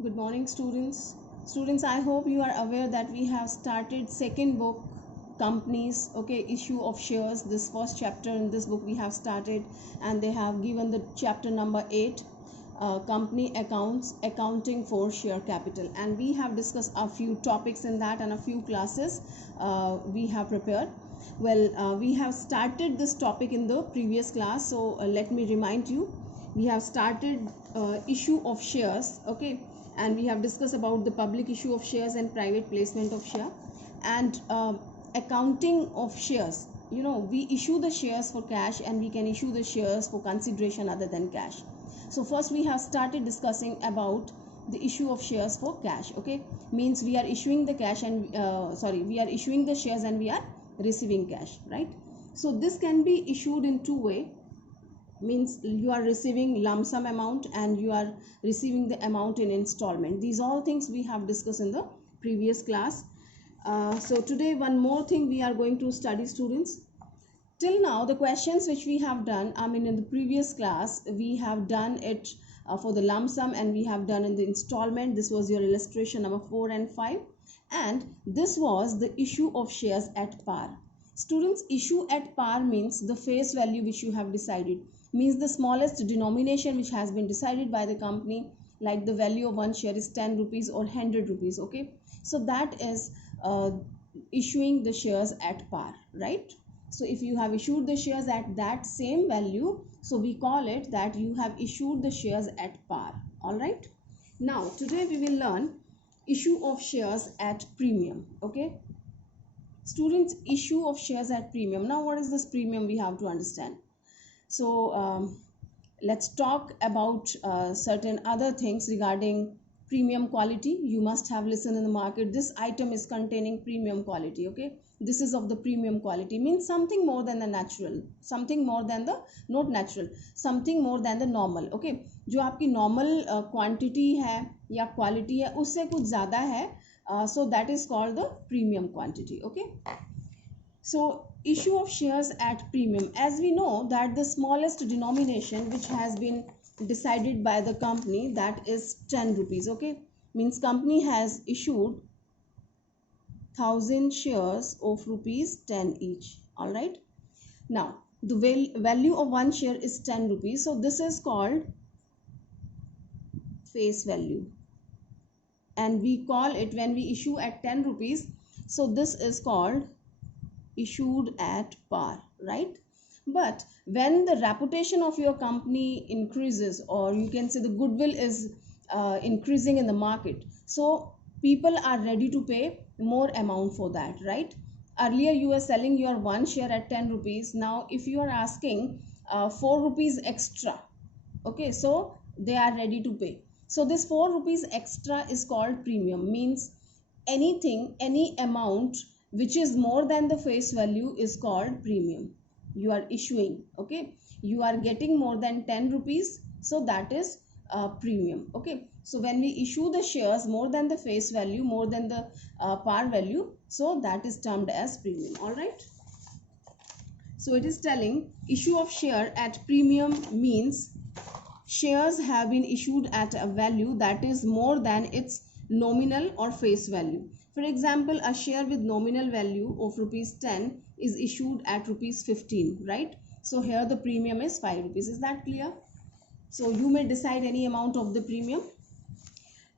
Good morning, students. Students, I hope you are aware that we have started second book, companies, okay, issue of shares. This first chapter in this book we have started, and they have given the chapter number 8, company accounts, accounting for share capital. And we have discussed a few topics in that and a few classes we have prepared. We have started this topic in the previous class, so let me remind you. We have started issue of shares, okay, and we have discussed about the public issue of shares and private placement of share, and accounting of shares. We issue the shares for cash, and we can issue the shares for consideration other than cash. So first we have started discussing about the issue of shares for cash, okay, means we are issuing the cash and we are issuing the shares and we are receiving cash, right? So this can be issued in two way, means you are receiving lump sum amount and you are receiving the amount in installment. These all things we have discussed in the previous class. So today one more thing we are going to study, students. Till now the questions which we have done, in the previous class we have done it for the lump sum, and we have done in the installment. This was your illustration number 4 and 5, and this was the issue of shares at par. Students, issue at par means the face value which you have decided, means the smallest denomination which has been decided by the company, like the value of one share is 10 rupees or 100 rupees, okay. So that is issuing the shares at par, right? So if you have issued the shares at that same value, so we call it that you have issued the shares at par. All right. Now today we will learn issue of shares at premium, okay. Students, issue of shares at premium. Now what is this premium, we have to understand. So let's talk about certain other things regarding premium quality. You must have listened in the market, this item is containing premium quality, okay. This is of the premium quality, means something more than the natural, something more than the, not natural, something more than the normal, okay. जो आपकी normal quantity है या quality है उससे कुछ ज़्यादा है, so that is called the premium quantity, okay. So issue of shares at premium, as we know that the smallest denomination which has been decided by the company, that is 10 rupees, okay, means company has issued 1000 shares of rupees 10 each. All right. Now the value of one share is 10 rupees, so this is called face value, and we call it, when we issue at 10 rupees, so this is called issued at par, right? But when the reputation of your company increases, or you can say the goodwill is increasing in the market, so people are ready to pay more amount for that, right? Earlier you were selling your one share at 10 rupees. Now if you are asking 4 rupees extra, okay, so they are ready to pay. So this 4 rupees extra is called premium, means anything, any amount which is more than the face value is called premium. You are issuing, okay, you are getting more than 10 rupees, so that is premium, okay. So when we issue the shares more than the face value, more than the par value, so that is termed as premium. All right. So it is telling issue of share at premium means shares have been issued at a value that is more than its nominal or face value. For example, a share with nominal value of rupees 10 is issued at rupees 15, right? So here the premium is 5 rupees. Is that clear? So you may decide any amount of the premium.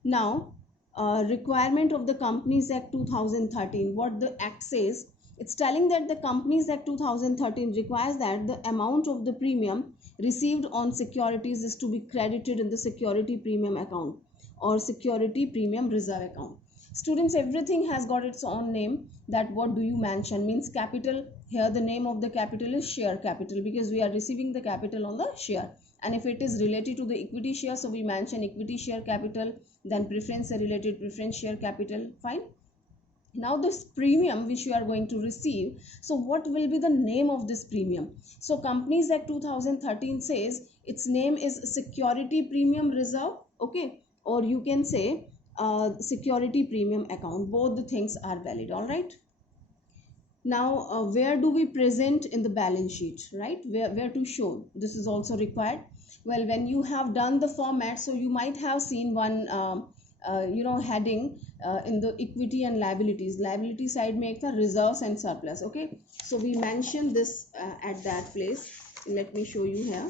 Now, requirement of the Companies Act 2013. What the act says, it's telling that the Companies Act 2013 requires that the amount of the premium received on securities is to be credited in the security premium account or security premium reserve account. Students, everything has got its own name. That what do you mention, means capital. Here the name of the capital is share capital, because we are receiving the capital on the share. And if it is related to the equity share, so we mention equity share capital. Then preference related preference share capital. Fine. Now this premium which you are going to receive, so what will be the name of this premium? So Companies Act 2013 says its name is security premium reserve, okay, or you can say security premium account. Both the things are valid. All right. Now where do we present in the balance sheet, right? Where to show? This is also required. Well, when you have done the format, so you might have seen one heading in the equity and liabilities. Liability side में एक था reserves and surplus. Okay, so we mentioned this at that place. Let me show you here.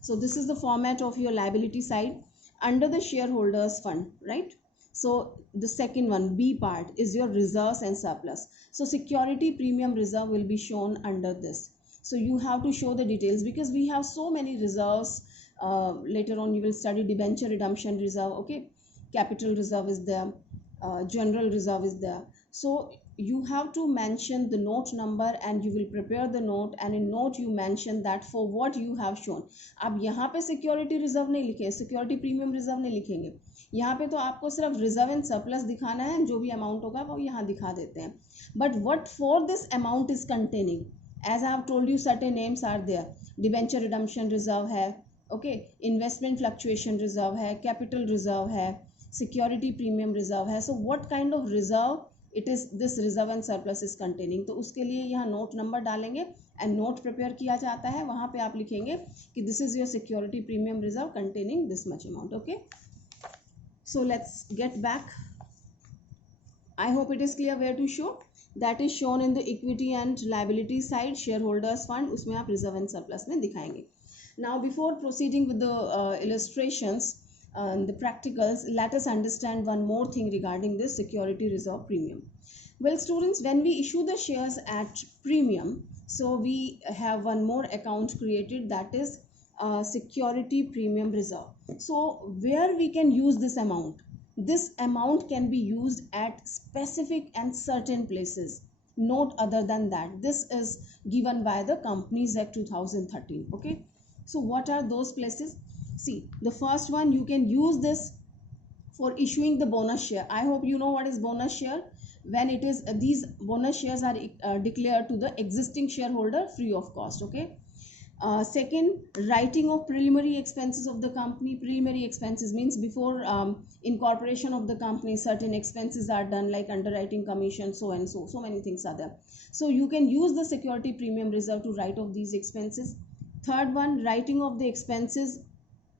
So this is the format of your liability side under the shareholders fund, right? So the second one, B part, is your reserves and surplus. So security premium reserve will be shown under this. So you have to show the details because we have so many reserves. Later on you will study debenture redemption reserve. Okay, capital reserve is there, general reserve is there. So you have to mention the note number and you will prepare the note, and in note you mention that for what you have shown. अब यहाँ पे security reserve नहीं लिखे, security premium reserve नहीं लिखेंगे, यहाँ पे तो आपको सिर्फ रिजर्व एंड सरप्लस दिखाना है, जो भी अमाउंट होगा वो यहाँ दिखा देते हैं. But what for this amount is containing, as I have told you certain names are there. Debenture redemption reserve है, ओके, इन्वेस्टमेंट फ्लक्चुएशन रिजर्व है, कैपिटल रिजर्व है, सिक्योरिटी प्रीमियम रिजर्व है. So what kind of reserve it is this reserve and surplus is containing. तो उसके लिए यहाँ note number डालेंगे and note prepare किया जाता है. वहाँ पे आप लिखेंगे कि this is your security premium reserve containing this much amount. Okay, so let's get back. I hope it is clear where to show. That is shown in the equity and liability side, shareholders fund, उसमें आप reserve and surplus में दिखाएंगे. Now before proceeding with the illustrations, the practicals, let us understand one more thing regarding this security reserve premium. Well students, when we issue the shares at premium, so we have one more account created, that is security premium reserve. So where we can use this amount? This amount can be used at specific and certain places, not other than that. This is given by the Companies Act 2013. Okay, so what are those places? See, the first one, you can use this for issuing the bonus share. I hope you know what is bonus share. When it is these bonus shares are declared to the existing shareholder free of cost. Okay, second, writing of preliminary expenses of the company. Preliminary expenses means before incorporation of the company, certain expenses are done like underwriting commission, so and so many things are there. So you can use the security premium reserve to write off these expenses. Third one, writing of the expenses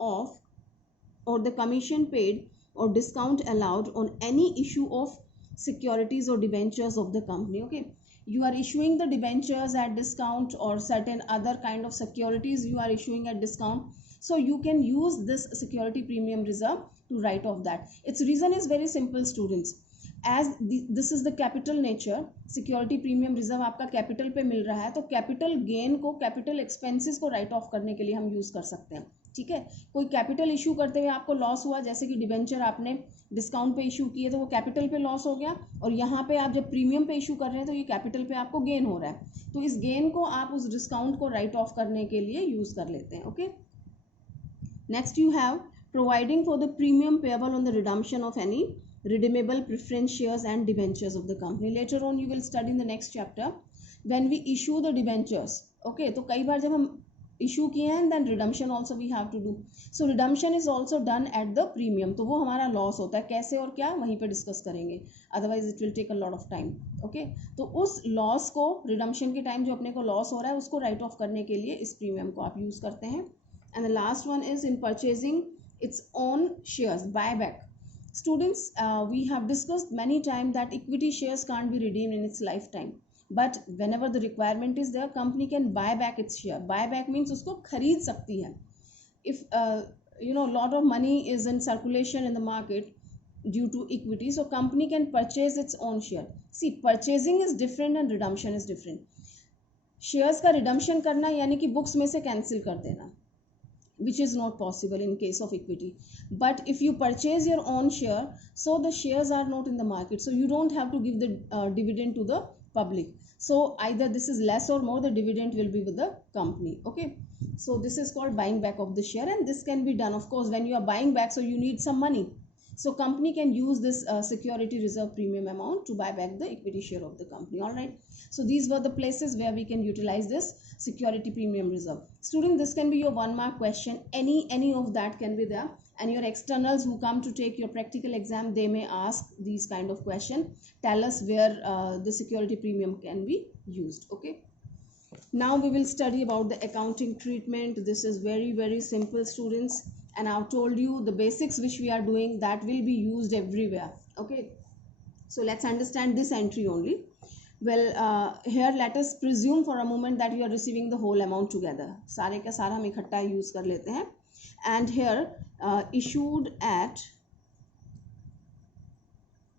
of or the commission paid or discount allowed on any issue of securities or debentures of the company. Okay, you are issuing the debentures at discount or certain other kind of securities you are issuing at discount, so you can use this security premium reserve to write off that. Its reason is very simple students. As this is the capital nature, security premium reserve आपका capital पे मिल रहा है, तो capital gain को, capital expenses को right of करने के लिए हम यूज कर सकते हैं. ठीक है, कोई कैपिटल इशू करते हुए आपको लॉस हुआ, जैसे कि डिबेंचर आपने डिस्काउंट पे इशू किए तो वो कैपिटल पे लॉस हो गया, और यहाँ पे आप जब प्रीमियम पे इशू कर रहे हैं तो ये कैपिटल पे आपको गेन हो रहा है, तो इस गेन को आप उस डिस्काउंट को राइट ऑफ करने के लिए यूज कर लेते हैं. Okay, next you have providing for the premium payable on the redemption of any redeemable preference shares and debentures of the company. Later on you will study in the next chapter when we issue the debentures. Okay, तो कई बार जब हम issue किए हैं then redemption also we have to do. So redemption is also done at the premium. तो वो हमारा loss होता है, कैसे और क्या वहीं पे डिस्कस करेंगे, otherwise it will take a lot of time. Okay, तो उस लॉस को, रिडम्पशन के टाइम जो अपने को लॉस हो रहा है उसको राइट ऑफ करने के लिए इस प्रीमियम को आप यूज करते हैं. And the last one is in purchasing its own shares, buy back. Students, we have discussed many times that equity shares can't be redeemed in its lifetime, but whenever the requirement is there, company can buy back its share. Buy back means उसको खरीद सकती है. If lot of money is in circulation in the market due to equity, so company can purchase its own share. See, purchasing is different and redemption is different. Shares का redemption करना यानी कि books में से cancel कर देना, which is not possible in case of equity. But if you purchase your own share, so the shares are not in the market, so you don't have to give the dividend to the public. So either this is less or more, the dividend will be with the company. Okay, so this is called buying back of the share, and this can be done, of course, when you are buying back, so you need some money. So company can use this security reserve premium amount to buy back the equity share of the company. All right, so these were the places where we can utilize this security premium reserve. Student, this can be your 1 mark question. Any of that can be there, and your externals who come to take your practical exam, they may ask these kind of question. Tell us where the security premium can be used. Okay, now we will study about the accounting treatment. This is very simple, students. and I've told you the basics which we are doing, that will be used everywhere. Okay, so let's understand this entry only. Well, here let us presume for a moment that you are receiving the whole amount together. सारे का सारा हम इकट्ठा use कर लेते हैं. And here issued at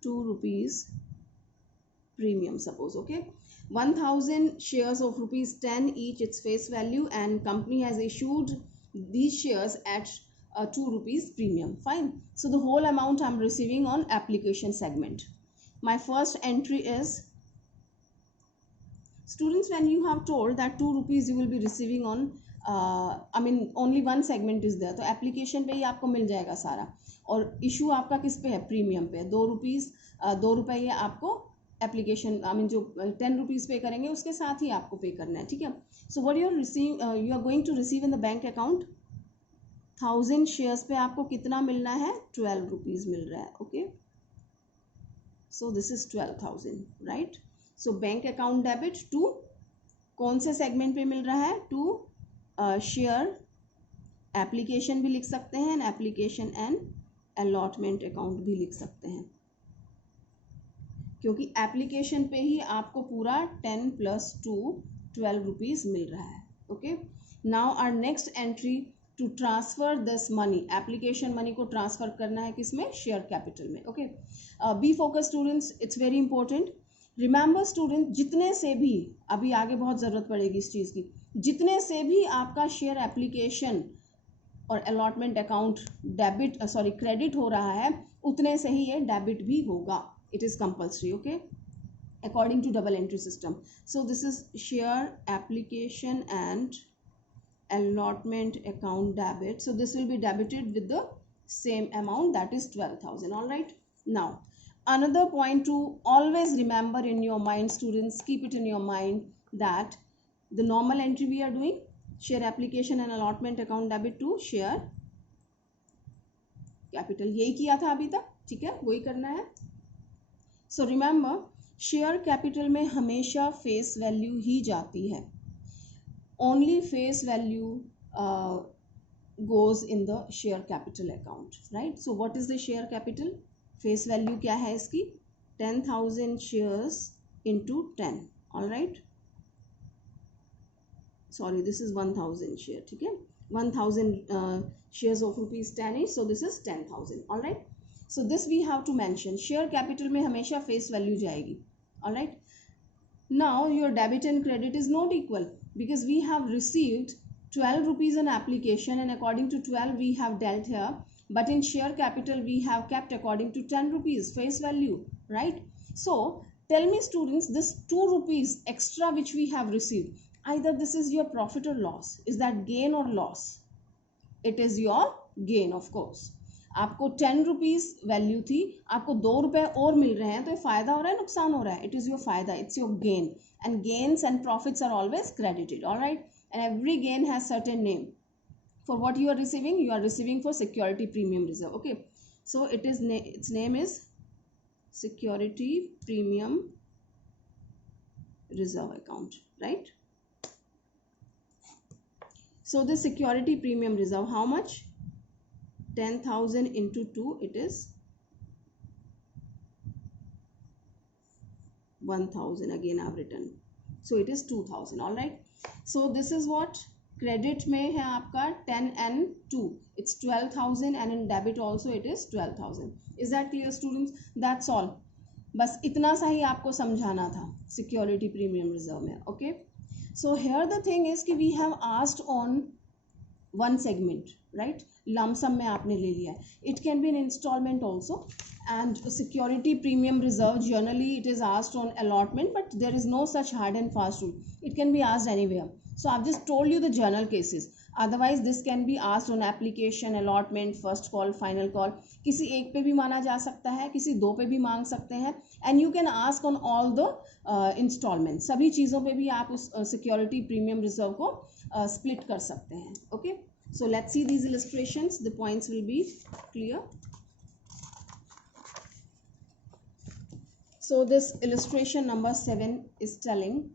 2 rupees premium, suppose. Okay, 1000 shares of rupees 10 each, its face value, and company has issued these shares at 2 rupees premium. Fine. So the whole amount I'm receiving on application segment. My first entry is, students, when you have told that 2 rupees you will be receiving on only one segment is there, तो application पे ही आपको मिल जाएगा सारा. और issue आपका किस पे है? प्रीमियम पे. 2 रुपीज़ 2 रुपये आपको एप्लीकेशन जो 10 रुपीज़ पे करेंगे उसके साथ ही आपको पे करना है. ठीक है. So what you are going to receive in the bank account, 1000 shares पे आपको कितना मिलना है? 12 रुपीज़ मिल रहा है. Okay, so this is 12,000, right. So bank account debit to कौन से सेगमेंट पे मिल रहा है? टू शेयर एप्लीकेशन भी लिख सकते हैं, एप्लीकेशन एंड अलॉटमेंट अकाउंट भी लिख सकते हैं, क्योंकि एप्लीकेशन पे ही आपको पूरा 10 + 2 12 रुपीज़ मिल रहा है. Okay, now our next entry to transfer this money, application money को ट्रांसफर करना है किसमें? शेयर कैपिटल में. Okay, be focus students, it's very important. Remember student, जितने से भी, अभी आगे बहुत ज़रूरत पड़ेगी इस चीज़ की, जितने से भी आपका शेयर एप्लीकेशन और अलॉटमेंट अकाउंट क्रेडिट हो रहा है, उतने से ही ये डेबिट भी होगा. It is compulsory. Okay, according to double entry system. So this is share application and allotment account debit. So this will be debited with the same amount, that is 12,000. All right. Now another point to always remember in your mind, students, keep it in your mind, that the normal entry we are doing, share application and allotment account debit to share capital, यही किया था अभी तक. ठीक है, वही करना है. So remember, शेयर कैपिटल में हमेशा फेस वैल्यू ही जाती है. Only face value goes in the share capital account, right? So what is the share capital? Face value क्या है इसकी? 10,000 shares into 10. All right. Sorry, this is 1,000 share. ठीक है, 1,000 shares of rupees 10 each. So this is 10,000. All right. So this we have to mention. Share capital में हमेशा face value जाएगी. All right. Now your debit and credit is not equal, because we have received 12 rupees on application, and according to 12 we have dealt here, but in share capital we have kept according to 10 rupees face value, right? So tell me students, this 2 rupees extra which we have received, either this is your profit or loss. Is that gain or loss? It is your gain, of course. आपको 10 rupees value थी, आपको 2 रुपये और मिल रहे हैं, तो ये फ़ायदा हो रहा है, नुकसान हो रहा है? इट इज़ योर फ़ायदा, it's your gain, and gains and profits are always credited. All right. And every gain has certain name. For what you are receiving for security premium reserve. Okay, so its name is security premium reserve account, right? So the security premium reserve, how much? 10,000 into 2, it is 1,000. Again I have written, so it is 2,000. all right. So this is what credit में है आपका 10 and 2, it's 12,000, and in debit also it is 12,000. is that clear students? That's all. बस इतना सा ही आपको समझाना था security premium reserve में. okay, so here the thing is कि we have asked on one segment, right? Lump sum में आपने ले लिया है. It can be an installment also, and security premium reserve generally it is asked on allotment, but there is no such hard and fast rule. It can be asked anywhere. So I've just told you the general cases. Otherwise this can be asked on application, allotment, first call, final call. किसी एक पे भी माना जा सकता है, किसी दो पे भी मांग सकते हैं, and you can ask on all the installments. सभी चीज़ों पे भी आप उस security premium reserve को split कर सकते हैं. okay, so let's see these illustrations. The points will be clear. So this illustration number 7 is telling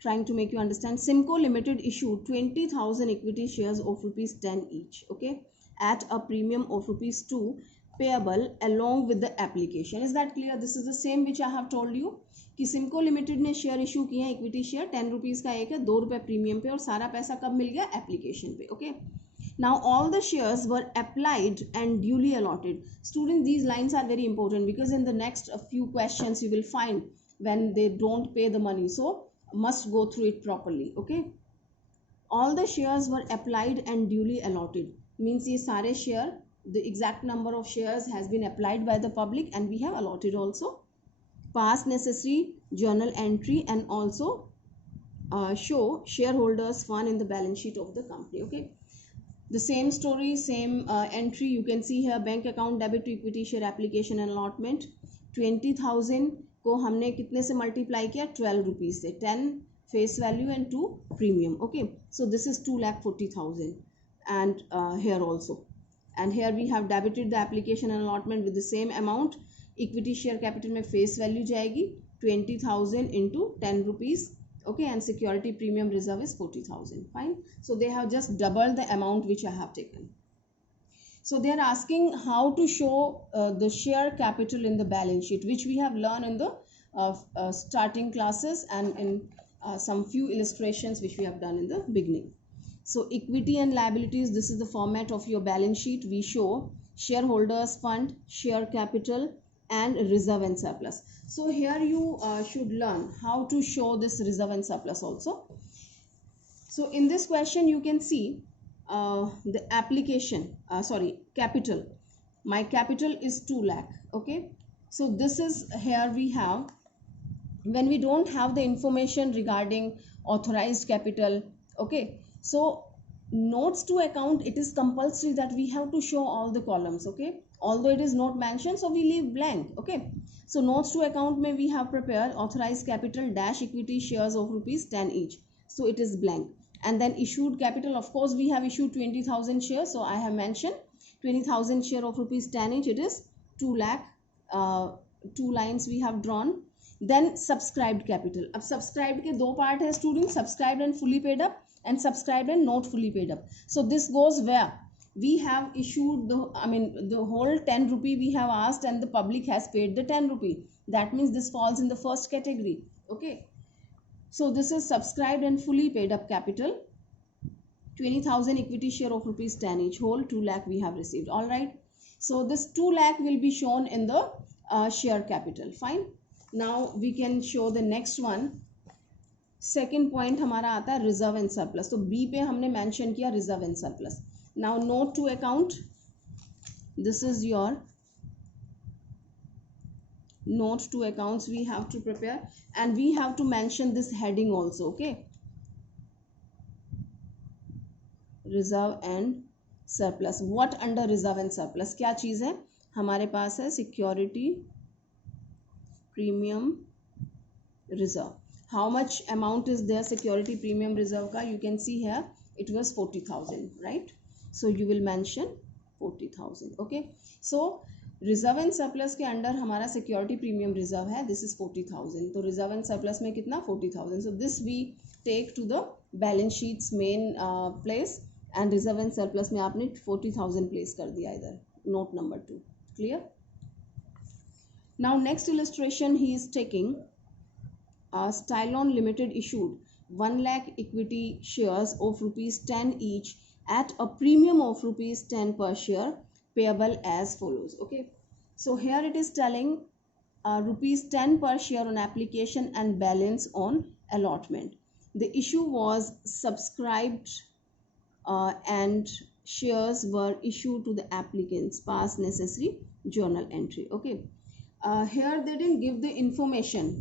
trying to make you understand. Simco Limited issued 20,000 equity shares of rupees 10 each, okay, at a premium of rupees 2 payable along with the application. Is that clear? This is the same which I have told you कि Simco limited ने share issue किए हैं, equity share 10 rupees का एक है, 2 रुपये premium पे, और सारा पैसा कब मिल गया? एप्लीकेशन पे, okay. Now all the shares were applied and duly allotted. Students, these lines are very important because in the next few questions you will find when they don't pay the money, so must go through it properly, okay. All the shares were applied and duly allotted means ये सारे share, the exact number of shares has been applied by the public and we have allotted also. Pass necessary journal entry and also show shareholders fund in the balance sheet of the company, okay. The same story, same entry you can see here. Bank account debit to equity share application and allotment. 20,000 को हमने कितने से multiply किया? 12 rupees से. 10 face value and 2 premium, okay. So this is 2,40,000 and here also, and here we have debited the application and allotment with the same amount. Equity share capital में face value जाएगी 20,000 into 10 rupees, okay, and security premium reserve is 40,000. Fine. So they have just doubled the amount which I have taken. So they are asking how to show the share capital in the balance sheet, which we have learned in the starting classes and in some few illustrations which we have done in the beginning. So equity and liabilities, this is the format of your balance sheet. We show shareholders fund, share capital and reserve and surplus. So here you should learn how to show this reserve and surplus also. So in this question you can see the application, capital. My capital is 2 lakh, okay. So this is, here we have, when we don't have the information regarding authorized capital, okay, so notes to account, it is compulsory that we have to show all the columns, okay, although it is not mentioned, so we leave blank, okay. So notes to account may we have prepared authorized capital dash equity shares of rupees 10 each, so it is blank. And then issued capital, of course we have issued 20,000 shares, so I have mentioned 20,000 share of rupees 10 each, it is 2 lakh. 2 lines we have drawn. Then subscribed capital. अब subscribed के दो part है students, subscribed and fully paid up and subscribed and not fully paid up. So this goes where we have issued the whole 10 rupee we have asked and the public has paid the 10 rupee. That means this falls in the first category, okay. So this is subscribed and fully paid up capital. 20,000 equity share of rupees 10 each, whole 2 lakh we have received. All right. So this 2 lakh will be shown in the share capital. Fine. Now we can show the next one. Second point हमारा आता है reserve and surplus. तो B पे हमने mention किया reserve and surplus. Now note to account. This is your note to accounts we have to prepare, and we have to mention this heading also, okay. Reserve and surplus. What under reserve and surplus? क्या चीज़ है हमारे पास है? Security premium reserve. How much amount is there security premium reserve का? You can see here it was 40,000, right? So you will mention 40,000, okay. So reserve and surplus के under हमारा security premium reserve है, this is 40,000. तो reserve and surplus में कितना? 40,000. So this we take to the balance sheets main place, and reserve and surplus में आपने 40,000 place कर दिया इधर, note number 2. Clear? Now next illustration he is taking Stylon Limited issued 1 lakh equity shares of rupees 10 each at a premium of rupees 10 per share, payable as follows. Okay, so here it is telling rupees 10 per share on application and balance on allotment. The issue was subscribed and shares were issued to the applicants. Pass necessary journal entry. Okay, here they didn't give the information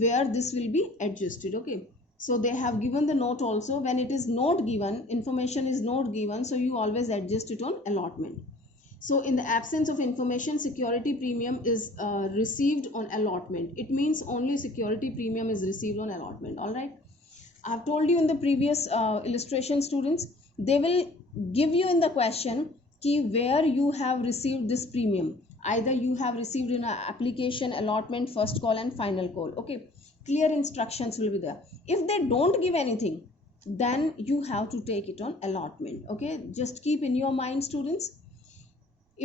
where this will be adjusted. Okay, so they have given the note also. When it is not given, information is not given, so you always adjust it on allotment. So in the absence of information, security premium is received on allotment. It means only security premium is received on allotment. All right, I have told you in the previous illustration, students, they will give you in the question ki where you have received this premium. Either you have received in an application, allotment, first call and final call. Okay, clear instructions will be there. If they don't give anything, then you have to take it on allotment. Okay, just keep in your mind, students,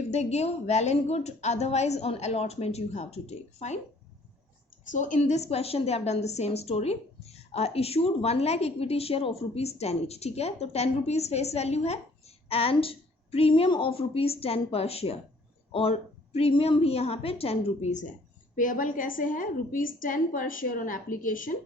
if they give, well and good, otherwise on allotment you have to take. Fine. So in this question they have done the same story. Issued 1 lakh equity share of ₹10 each. ठीक है, तो 10 rupees face value है and premium of ₹10 per share, और premium भी यहाँ पे 10 rupees है. Payable कैसे है? ₹10 per share on application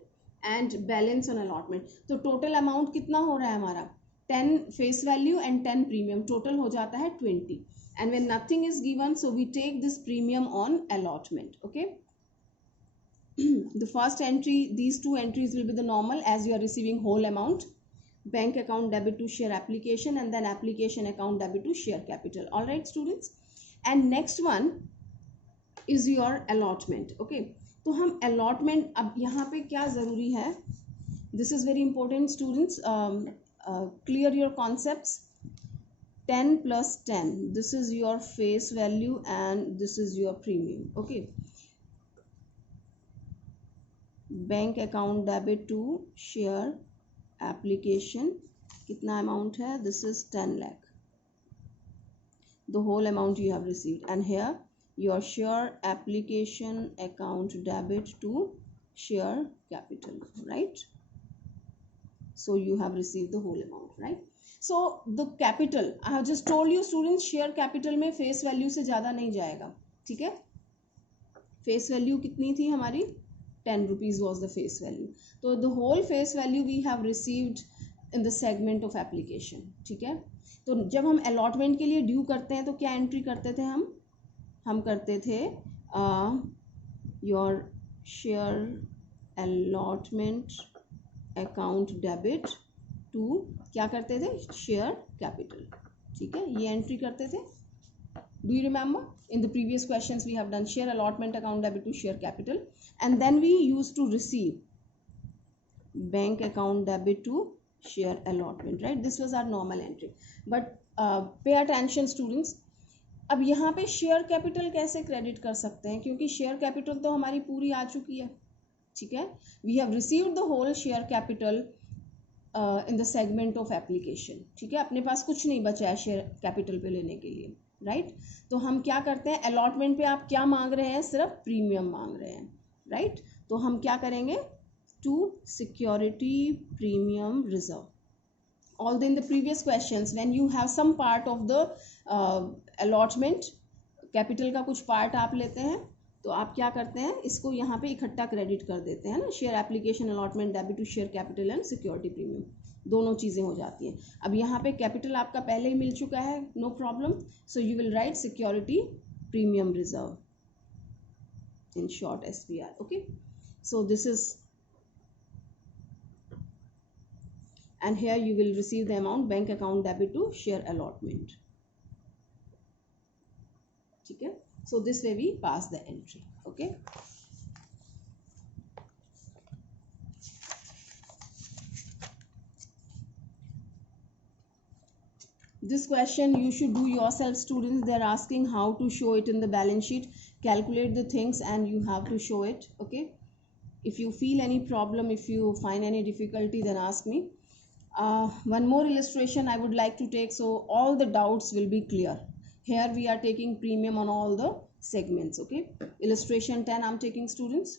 and balance on allotment. तो टोटल अमाउंट कितना हो रहा है हमारा? 10 face value and 10 premium, total हो जाता है 20. And when nothing is given, so we take this premium on allotment. Okay. The first entry, these two entries will be the normal, as you are receiving whole amount. Bank account debit to share application, and then application account debit to share capital. All right, students. And next one is your allotment. Okay. तो हम allotment, अब यहाँ पे क्या ज़रूरी है? This is very important, students. Clear your concepts. 10 plus 10, this is your face value and this is your premium. Okay. Bank account debit to share application, कितना amount है? This is 10 lakh, the whole amount you have received. And here your share application account debit to share capital, right? So you have received the whole amount, right? So the capital, I have just told you students, share capital में face value से ज़्यादा नहीं जाएगा. ठीक है, face value कितनी थी हमारी? 10 rupees was the face value. तो the whole face value we have received in the segment of application. ठीक है, तो जब हम allotment के लिए due करते हैं तो क्या entry करते थे हम करते थे your share allotment account debit to, क्या करते थे? Share capital. ठीक है, ये एंट्री करते थे. Do you remember? In the previous questions we have done share allotment account debit to share capital, and then we use to receive bank account debit to share allotment, right? This was our normal entry. But pay attention students, अब यहाँ पे share capital कैसे credit कर सकते हैं? क्योंकि share capital तो हमारी पूरी आ चुकी है. ठीक है, we have received the whole share capital in the segment of application. ठीक है, अपने पास कुछ नहीं बचा है शेयर कैपिटल पे लेने के लिए, राइट? तो हम क्या करते हैं? अलॉटमेंट पे आप क्या मांग रहे हैं? सिर्फ प्रीमियम मांग रहे हैं, राइट? तो हम क्या करेंगे? To security premium reserve. Although in the previous questions when you have some part of the allotment, capital का कुछ पार्ट आप लेते हैं, तो आप क्या करते हैं? इसको यहाँ पे इकट्ठा क्रेडिट कर देते हैं ना. Share application allotment debit to share capital and security premium, दोनों चीज़ें हो जाती हैं. अब यहाँ पे कैपिटल आपका पहले ही मिल चुका है, no problem. So you will write security premium reserve, in short SPR. Okay, so this is, and here you will receive the amount bank account debit to share allotment. ठीक है, so this way we pass the entry. Okay, this question you should do yourself, students. They are asking how to show it in the balance sheet. Calculate the things and you have to show it. Okay, if you feel any problem, if you find any difficulty, then ask me. One more illustration I would like to take, so all the doubts will be clear. Here we are taking premium on all the segments. Okay, illustration 10 I'm taking, students.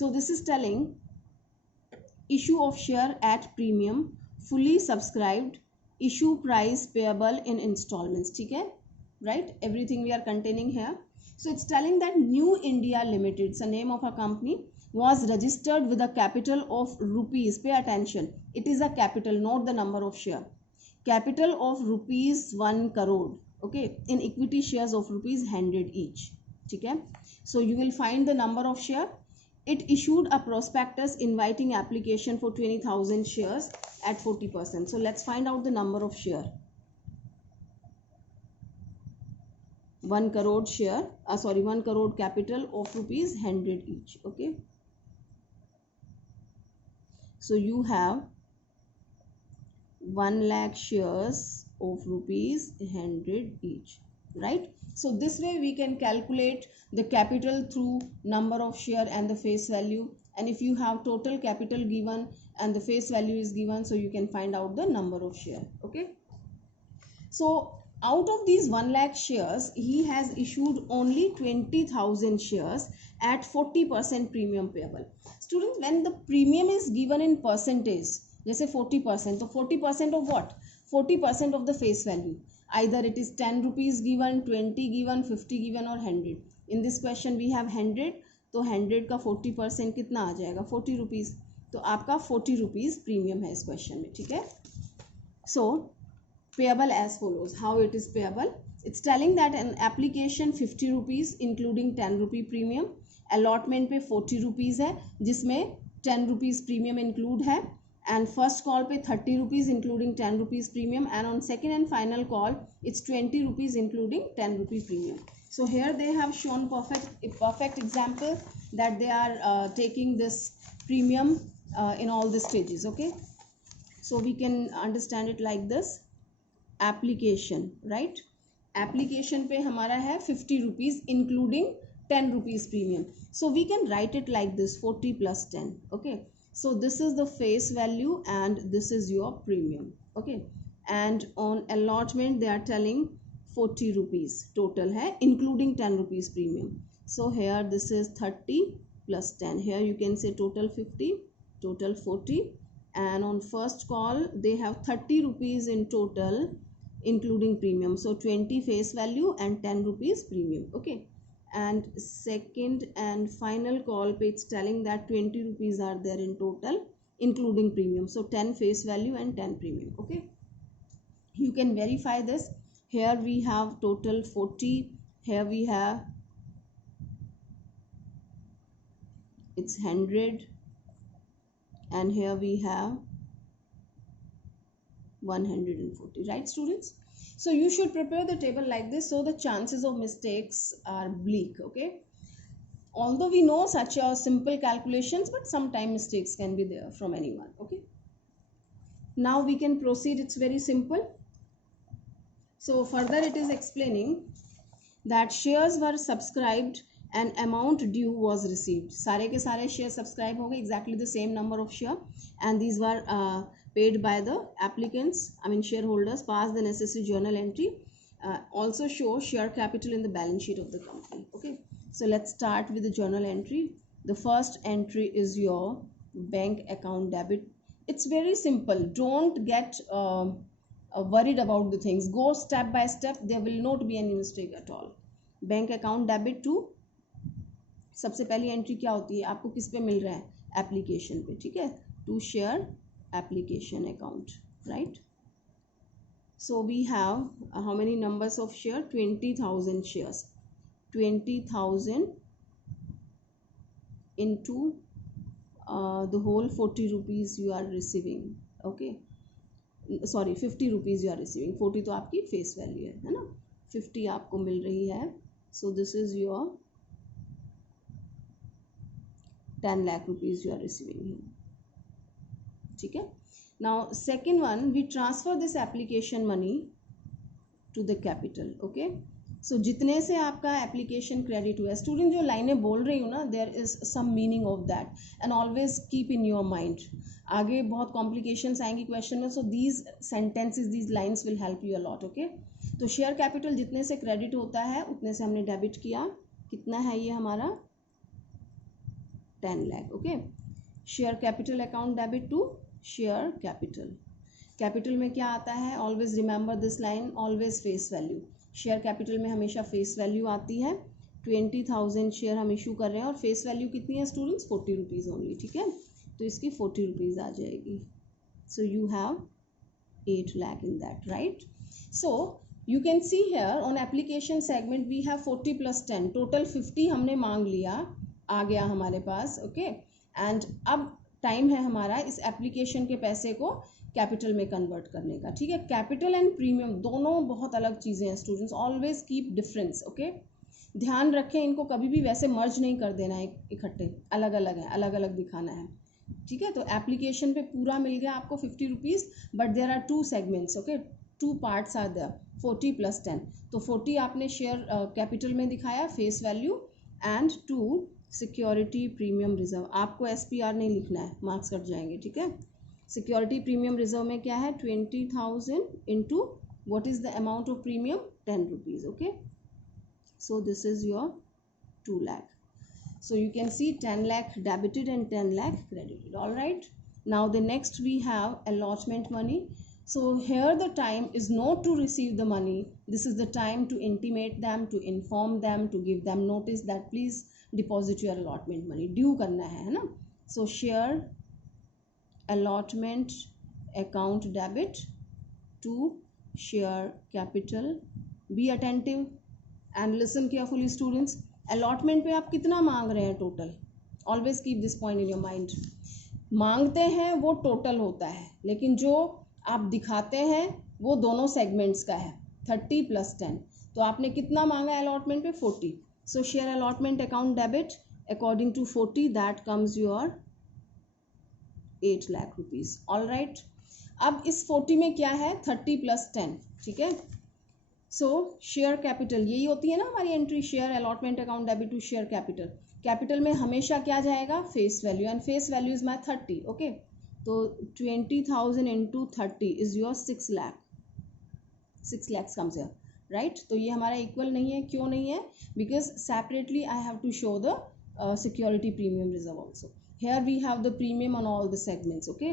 So this is telling issue of share at premium, fully subscribed, issue price payable in installments. ठीक है, right? Everything we are containing here. So it's telling that New India Limited, it's a name of a company, was registered with a capital of rupees, pay attention, it is a capital, not the number of share, capital of rupees 1 crore, okay, in equity shares of rupees 100 each. ठीक है, so you will find the number of share. It issued a prospectus inviting application for 20,000 shares at 40%. So let's find out the number of share. 1 crore share, 1 crore capital of rupees 100 each. Okay, so you have 1 lakh shares of rupees 100 each, right? So this way we can calculate the capital through number of share and the face value. and if you have total capital given and the face value is given, so you can find out the number of share. Okay, so out of these 1 lakh shares, he has issued only 20,000 shares at 40% premium payable. Students, when the premium is given in percentage, जैसे 40%, तो 40% of what? 40% of the face value. Either it is 10 rupees given, 20 given, 50 given or 100. In this question we have 100, तो 100 का 40% कितना आ जाएगा? 40 rupees. तो आपका 40 rupees premium है इस क्वेश्चन में. ठीक है, so payable as follows. How it is payable? It's telling that an application 50 rupees including 10 rupee premium, allotment पे 40 rupees है जिसमें 10 rupees premium include है, and first call पे 30 rupees including 10 rupees premium, and on second and final call it's 20 rupees including 10 rupee premium. So here they have shown perfect example that they are taking this premium in all the stages. Okay, so we can understand it like this. Application, right, application पे हमारा है 50 rupees including 10 rupees premium, so we can write it like this 40 + 10. Okay, so this is the face value and this is your premium. Okay, and on allotment they are telling 40 rupees total है including 10 rupees premium. So here this is 30 + 10. Here you can say total 50, total 40, and on first call they have 30 rupees in total including premium, so 20 face value and 10 rupees premium. Okay, and second and final call pe it's telling that 20 rupees are there in total including premium, so 10 face value and 10 premium. Okay, you can verify this. Here we have total 40, here we have it's 100, and here we have 140, right students? So you should prepare the table like this, so the chances of mistakes are bleak. Okay, although we know such a simple calculations, but sometimes mistakes can be there from anyone. Okay, now we can proceed. It's very simple. So further it is explaining that shares were subscribed and amount due was received. सारे के सारे shares subscribe हो गए, exactly the same number of share, and these were paid by the applicants, I mean shareholders, pass the necessary journal entry, also show share capital in the balance sheet of the company. Okay, so let's start with the journal entry. The first entry is your bank account debit. It's very simple. Don't get worried about the things. Go step by step. There will not be any mistake at all. Bank account debit to, सबसे पहली entry क्या होती है, आपको किस पे मिल रहा है, एप्लीकेशन पे. ठीक है, to share application account, right. So we have how many numbers of share, 20,000 shares. 20,000 into the whole 40 rupees you are receiving. Okay, sorry 50 rupees you are receiving. 40 तो आपकी फेस वैल्यू है ना, 50 आपको मिल रही है. So this is your 10 lakh rupees you are receiving here. ठीक है. Now second one, we transfer this application money to the capital. Okay, so जितने से आपका एप्लीकेशन क्रेडिट हुआ है, स्टूडेंट जो लाइनें बोल रही हूँ ना, there is some meaning of that and always keep in your mind. आगे बहुत कॉम्प्लिकेशंस आएंगी क्वेश्चन में, so these sentences, these lines will help you a lot. Okay, तो शेयर कैपिटल जितने से क्रेडिट होता है उतने से हमने डेबिट किया. कितना है ये हमारा, 10 lakh. Okay, share capital account debit to share capital. Capital में क्या आता है, always remember this line, always face value. Share capital में हमेशा फेस वैल्यू आती है. 20,000 शेयर हम इशू कर रहे हैं और फेस वैल्यू कितनी है स्टूडेंट्स, 40 रुपीज़ ओनली. ठीक है, तो इसकी 40 रुपीज़ आ जाएगी. So you have 8 lakh in that, right. So you can see here on application segment we have 40 + 10, total 50 हमने मांग लिया, आ गया हमारे पास. ओके, एंड अब टाइम है हमारा इस एप्लीकेशन के पैसे को कैपिटल में कन्वर्ट करने का. ठीक है, कैपिटल एंड प्रीमियम दोनों बहुत अलग चीज़ें हैं students, always keep difference. Okay, ध्यान रखें, इनको कभी भी वैसे मर्ज नहीं कर देना है इकट्ठे, अलग अलग है, अलग अलग दिखाना है. ठीक है, तो एप्लीकेशन पे पूरा मिल गया आपको 50 rupees, but there are 2 segments. Okay, 2 parts are there, 40 + 10. तो 40 आपने शेयर कैपिटल में दिखाया face value, and 2 security premium reserve, आपको SPR नहीं लिखना है, मार्क्स कट जाएंगे, ठीक है। सिक्योरिटी प्रीमियम रिजर्व में क्या है, 20,000 into what is the amount of premium, 10 rupees, okay. So this is your 2 lakh. So you can see 10 lakh debited and 10 lakh credited. All right, now the next we have allotment money. So here the time is not to receive the money, this is the time to intimate them, to inform them, to give them notice that please deposit your allotment money, due करना है ना. So share allotment account debit to share capital. Be attentive and listen carefully students. Allotment पे आप कितना मांग रहे हैं total, always keep this point in your mind. मांगते हैं वो टोटल होता है, लेकिन जो आप दिखाते हैं वो दोनों सेगमेंट्स का है, 30 + 10. तो आपने कितना मांगा अलॉटमेंट पे, 40. So share allotment account debit according to 40, that comes your 8 lakh rupees. All right, अब इस 40 में क्या है, 30 + 10, ठीक है. सो शेयर कैपिटल, यही होती है ना हमारी एंट्री, share allotment account debit to share capital. Capital में हमेशा क्या जाएगा, face value, and face value is my 30, okay. तो 20,000 into 30 is your 6 lakh, 6 lakhs comes here, right. तो ये हमारा इक्वल नहीं है, क्यों नहीं है, because separately I have to show the security premium reserve also. Here we have the premium on all the segments, okay.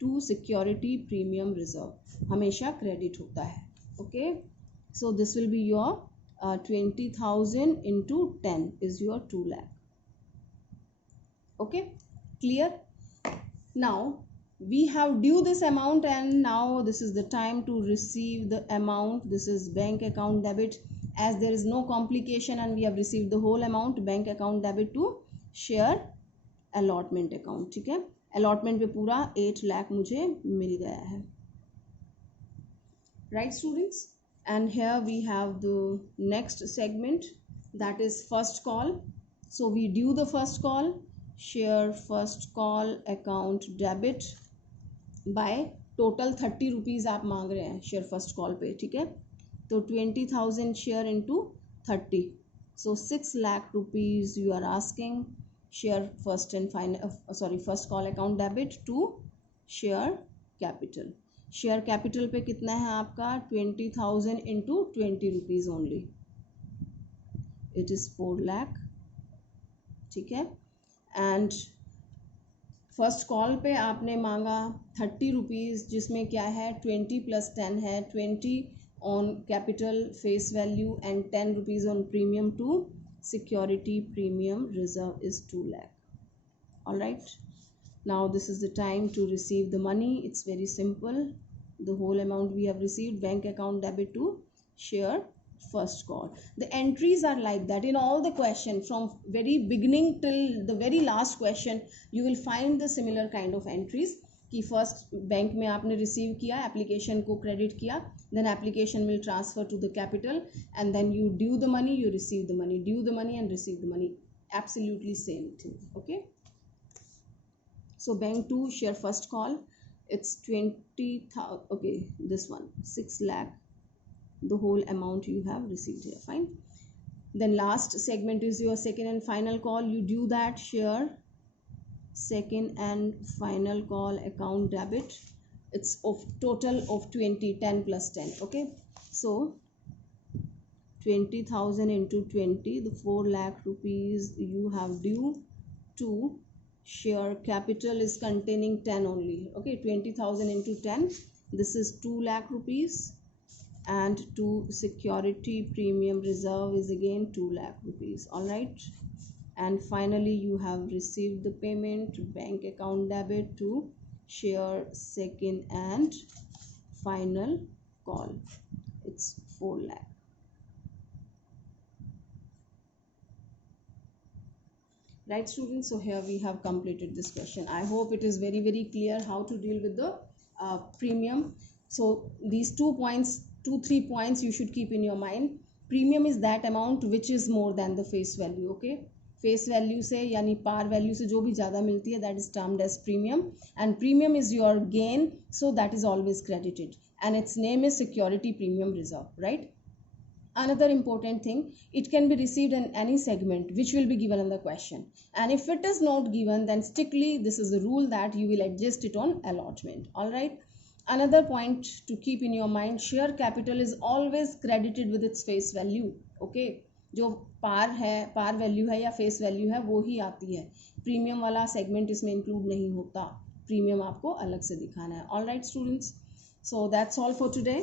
To security premium reserve हमेशा credit होता है, okay. So this will be your 20,000 into 10 is your 2 lakh. Okay, clear? Now we have due this amount, and now this is the time to receive the amount. This is bank account debit, as there is no complication and we have received the whole amount. Bank account debit to share allotment account, ठीक है. allotment पे पूरा 8 लाख मुझे मिल गया है, right students. And here we have the next segment, that is first call. So we do the first call, share first call account debit by total 30 rupees आप मांग रहे हैं शेयर फर्स्ट कॉल पे, ठीक है. तो 20,000 share into 30, so 6 lakh rupees you are asking. Share first and final first call account debit to share capital. Share capital पे कितना है आपका, 20,000 into 20 rupees only, it is 4 lakh, ठीक है. एंड फर्स्ट कॉल पे आपने मांगा 30 रुपीज़, जिसमें क्या है 20 + 10 है, 20 on capital face value and 10 rupees on premium to security premium reserve is 2 lakh. All right, now this is the time to receive the money. It's very simple, the whole amount we have received, bank account debit to share first call. The entries are like that in all the question, from very beginning till the very last question you will find the similar kind of entries. कि first bank में आपने receive किया, application को credit किया, then application will transfer to the capital, and then you due the money, you receive the money, due the money and receive the money, absolutely same thing, okay. So bank to share first call, it's 20,000, okay, this one 6 lakh, the whole amount you have received here, fine. Then last segment is your second and final call, you do that, share second and final call account debit, it's of total of 20, 10 + 10, okay. So 20,000 into 20, the 4 lakh rupees you have due to share capital is containing 10 only, okay. 20,000 into 10, this is 2 lakh rupees, and to security premium reserve is again 2 lakh rupees, all right. And finally you have received the payment, bank account debit to share second and final call, it's 4 lakh. Right students, so here we have completed this question. I hope it is very clear how to deal with the premium. So these 2-3 points you should keep in your mind. Premium is that amount which is more than the face value, okay. Face value से यानी par value से जो भी ज़्यादा मिलती है, that is termed as premium, and premium is your gain, so that is always credited, and its name is security premium reserve, right. Another important thing, it can be received in any segment which will be given in the question, and if it is not given, then strictly this is the rule that you will adjust it on allotment. All right. Another point to keep in your mind, share capital is always credited with its face value. Okay, जो पार है, par value है या face value है, वो ही आती है. Premium वाला segment इसमें इंक्लूड नहीं होता, प्रीमियम आपको अलग से दिखाना है. All right students, so that's all for today,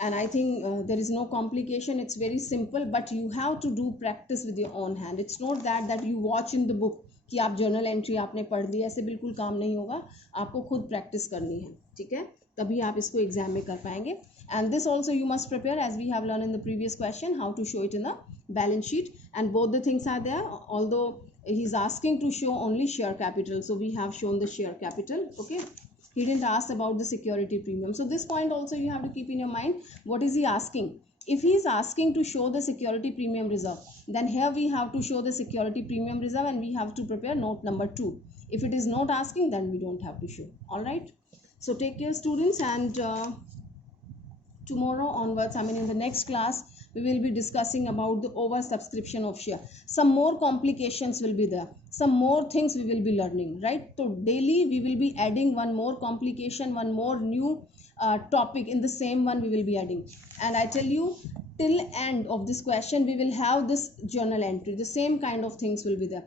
and I think there is no complication, it's very simple, but you have to do practice with your own hand. It's not that you watch in the book कि आप journal entry आपने पढ़ ली, ऐसे बिल्कुल काम नहीं होगा, आपको खुद प्रैक्टिस करनी है. ठीक है, तभी आप इसको एग्जाम में कर पाएंगे. And this also you must prepare, as we have learned in the previous question, how to show it in a balance sheet, and both the things are there. Although he's asking to show only share capital, so we have shown the share capital. Okay, he didn't ask about the security premium, so this point also you have to keep in your mind. What is he asking? If he is asking to show the security premium reserve, then here we have to show the security premium reserve, and we have to prepare note number 2. If it is not asking, then we don't have to show. All right, so take care students, and tomorrow onwards, I mean in the next class, we will be discussing about the oversubscription of share. Some more complications will be there, some more things we will be learning, right? So daily we will be adding one more complication, one more new topic in the same one we will be adding. And I tell you, till end of this question we will have this journal entry, the same kind of things will be there.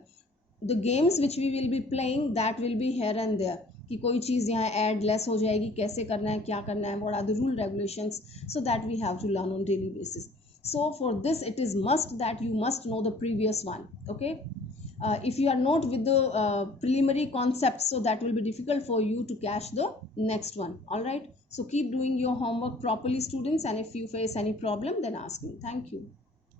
The games which we will be playing, that will be here and there, कि कोई चीज़ यहाँ add less हो जाएगी, कैसे करना है, क्या करना है, what are the rule regulations, so that we have to learn on daily basis. So for this it is must that you must know the previous one. Okay, if you are not with the preliminary concepts, so that will be difficult for you to catch the next one. All right, so keep doing your homework properly students, and if you face any problem, then ask me. Thank you.